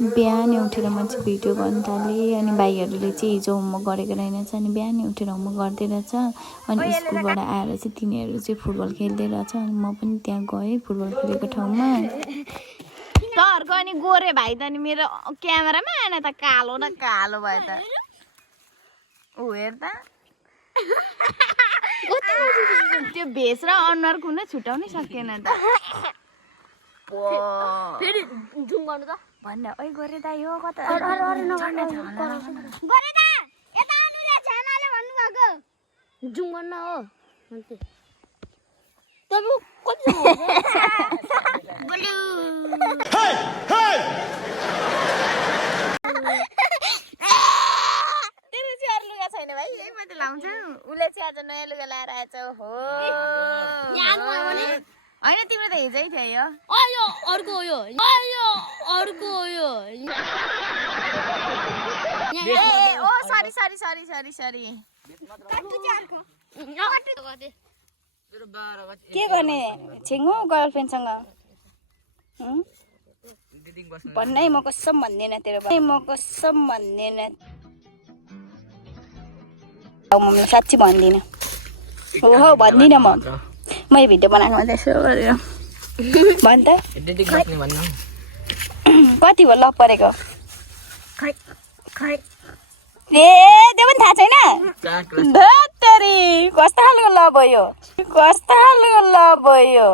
बिहानै उठेर म चाहिँ भिडियो गर्न थालेँ अनि भाइहरूले चाहिँ हिजो होमवर्क गरेको रहेनछ अनि बिहानै उठेर होमवर्क गर्दै रहेछ अनि स्कुलबाट आएर चाहिँ तिनीहरू चाहिँ फुटबल खेल्दै रहेछ अनि म पनि त्यहाँ गएँ फुटबल खेलेको ठाउँमा सरको अनि गोरे भाइ त अनि मेरो क्यामेरामा आएन त कालो न कालो भयो त ऊ हेर त त्यो भेष र अनुहार कुनै छुटाउनै सकिएन त फेरि जुम गर्नु त भन्न ओइ गोरे दाइ हो कता गरे दा यता आउनु रे छानाले भन्नु भएको जुम गर्न हो तपाईँ कति बोलु तेरो चाहिँ अरू लुगा छैन भाइ यही मात्रै लाउँछ उसले चाहिँ आज नयाँ लुगा लाएर आएछ हो होइन तिम्रो त हिजै थियो यो अर्को हो यो अर्को हो यो ए ओ sorry sorry sorry sorry sorry के गर्ने छिङ्गो गर्लफ्रेन्डसँग भन्नै म कसम भन्दैन तेरो म कसम भन्दैन म साँच्ची भन्दिनँ हो भन्दिनँ मै भिडियो बनाएको मात्रै यसो गरेर भन् त कति भयो लक परेको ए त्यो पनि थाहा छैन धत्तेरी कस्तो खालको लभ हो यो कस्तो खालको लभ हो यो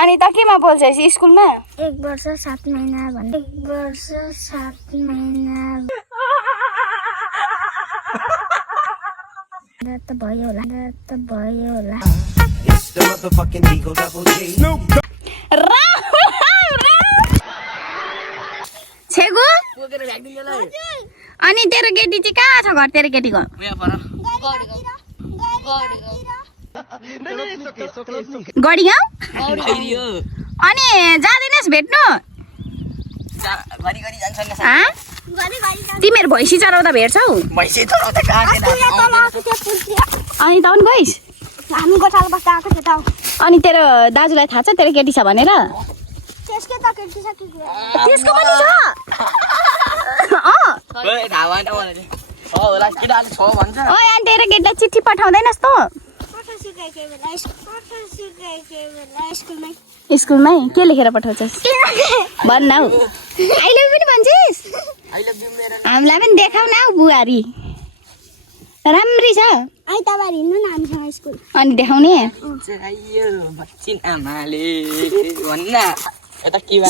अनि त केमा बोल्छस् स्कुलमा 1 वर्ष 7 महिना भन्ने 1 वर्ष 7 महिना त भयो होला छेगु अनि तेरो केटी चाहिँ कहाँ छ घर तेरो केटीको गडी गाउँ अनि जाँदैनस् भेट्नु तिमीहरू भैँसी चराउँदा भेट्छौ अनि त पनि गइस् हामी गोठालो बस्दा आएको थियो त अनि तेरो दाजुलाई थाहा छ तेरो केटी छ भनेर त्यसको त केटी छ कि त्यसको पनि छ ओए अनि तेरो केटीलाई चिठी पठाउँदैनस् त स्कुलमै के लेखेर पठाउँछस् भन् न हौ आई लभ पनि भन्छस् हामीलाई पनि देखाउ न हौ बुहारी राम्री छ आइतबार हिँड्नु न हामीसँग स्कुल अनि देखाउने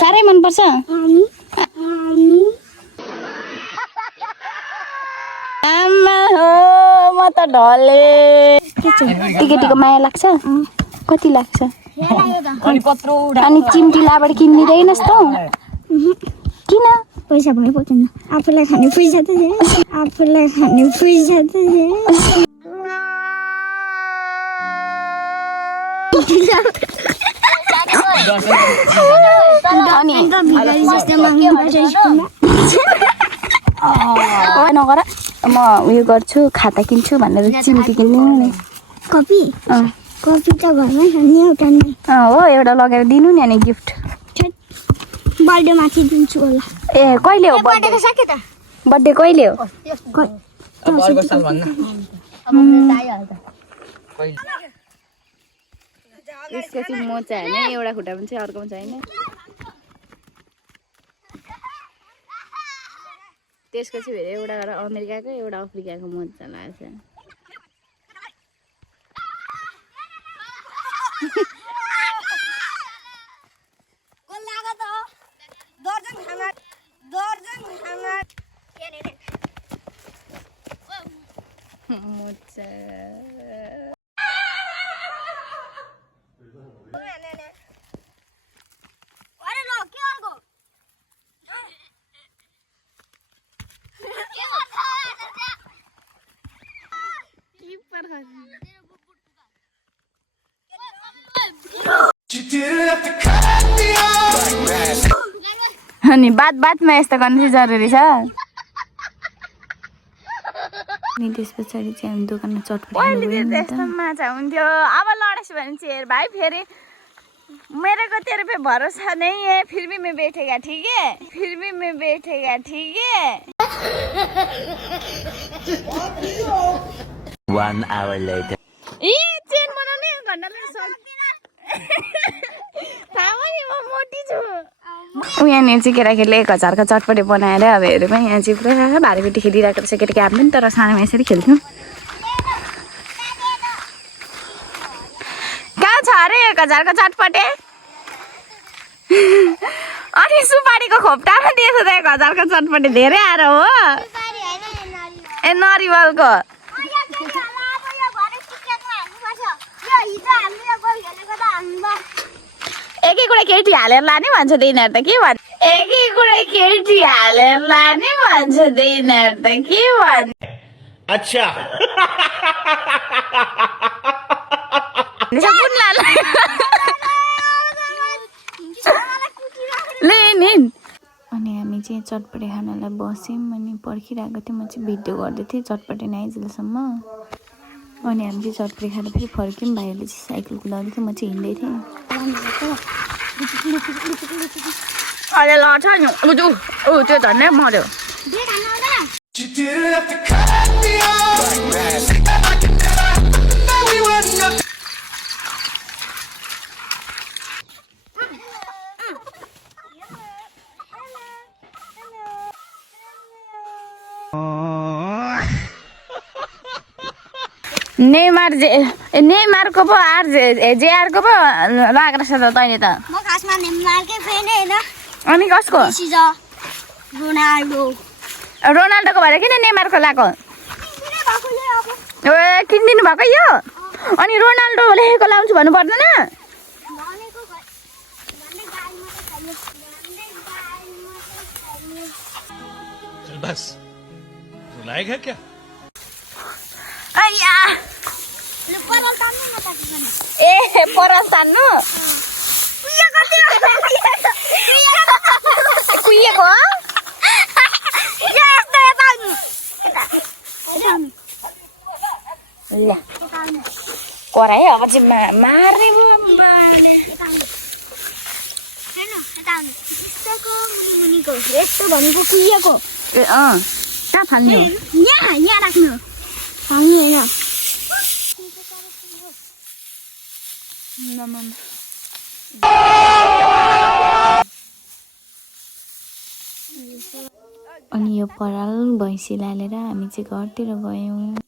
साह्रै मनपर्छ आमा हो म त ढले केटीको माया लाग्छ कति लाग्छ अनि चिम्टी लाबाट किनिदिँदैनस् त किन पैसा भए पर्दैन आफूलाई खाने पैसा त नगर म उयो गर्छु खाता किन्छु भनेर चिम्टी किनिदिनु नि कपी त घरमै खाने एउटा नै हो एउटा लगेर दिनु नि अनि गिफ्ट बर्थडे माथि दिन्छु होला ए कहिले हो बर्थडे त सके त बर्थडे कहिले हो यसको चाहिँ मोचा होइन एउटा खुट्टा पनि चाहिँ अर्को छैन त्यसको चाहिँ फेरि एउटा अमेरिकाको एउटा अफ्रिकाको मोजा लाग्छ मोचा अनि बातमा यस्तो गर्नु चाहिँ जरुरी छ अनि त्यस पछाडि चाहिँ हामी दोकानमा चटपटी त्यस्तो माछा हुन्थ्यो अब लडेछ भने चाहिँ हेर भाइ फेरि मेरे को तेरे पे भरोसा नहीं है फिर भी मैं बैठेगा ठीक है फिर भी मैं बैठेगा ठीक है 1 hour later. ए चेन बनाउने भन्नाले थाहा पनि म मोटी छु यहाँनिर चाहिँ केटाकेटीले 1000 को चटपटे बनाएर अब हेरेमा यहाँ चाहिँ पुरा भारीपेटी खेलिरहेको रहेछ केटाकेटी हामी पनि तर सानोमा यसरी खेल्थ्यौँ कहाँ छ अरे 1000 को चटपटे अनि सुपारीको खोप्टामा दिएछ त 1000 को चटपटे धेरै आएर हो ए नरिवलको एकै कुरा केटी हालेर लाने भन्छ दिनहरू त के भन्छ एकै कुरा केटी हालेर लाने भन्छ दिनहरू त के भन्छ अच्छा अनि हामी चाहिँ चटपटे खानालाई बस्यौँ अनि पर्खिरहेको थियौँ म चाहिँ भिडियो गर्दै थिएँ चटपटे नआइजेलसम्म अनि हामी चाहिँ चटपटे खाएर फेरि फर्क्यौँ भाइहरूले चाहिँ साइकल कुदाउँदै थियो म चाहिँ हिँड्दै थिएँ अहिले लड्छ नि त्यो झन्डै मऱ्यो नेमारको पो आर जेआरको पो लागेको रहेछ त तैँले त म खासमा नेमारकै फ्यान हैन अनि कसको रोनाल्डोको भएर किन नेमारको लगाएको ए किनिदिनु भएको यो अनि रोनाल्डो लेखेको लाउँछु भन्नु पर्दैन बस रुलाएगा क्या अय्या ए परस तान्नु कुहिएको ल कराए अब चाहिँ मार्ने यस्तो भनेको कुहिएको ए कहाँ फाल्ने हो यहाँ राख्नु फाल्नु होइन अनि यो पराल भैँसी लालेर हामी चाहिँ घरतिर गयौँ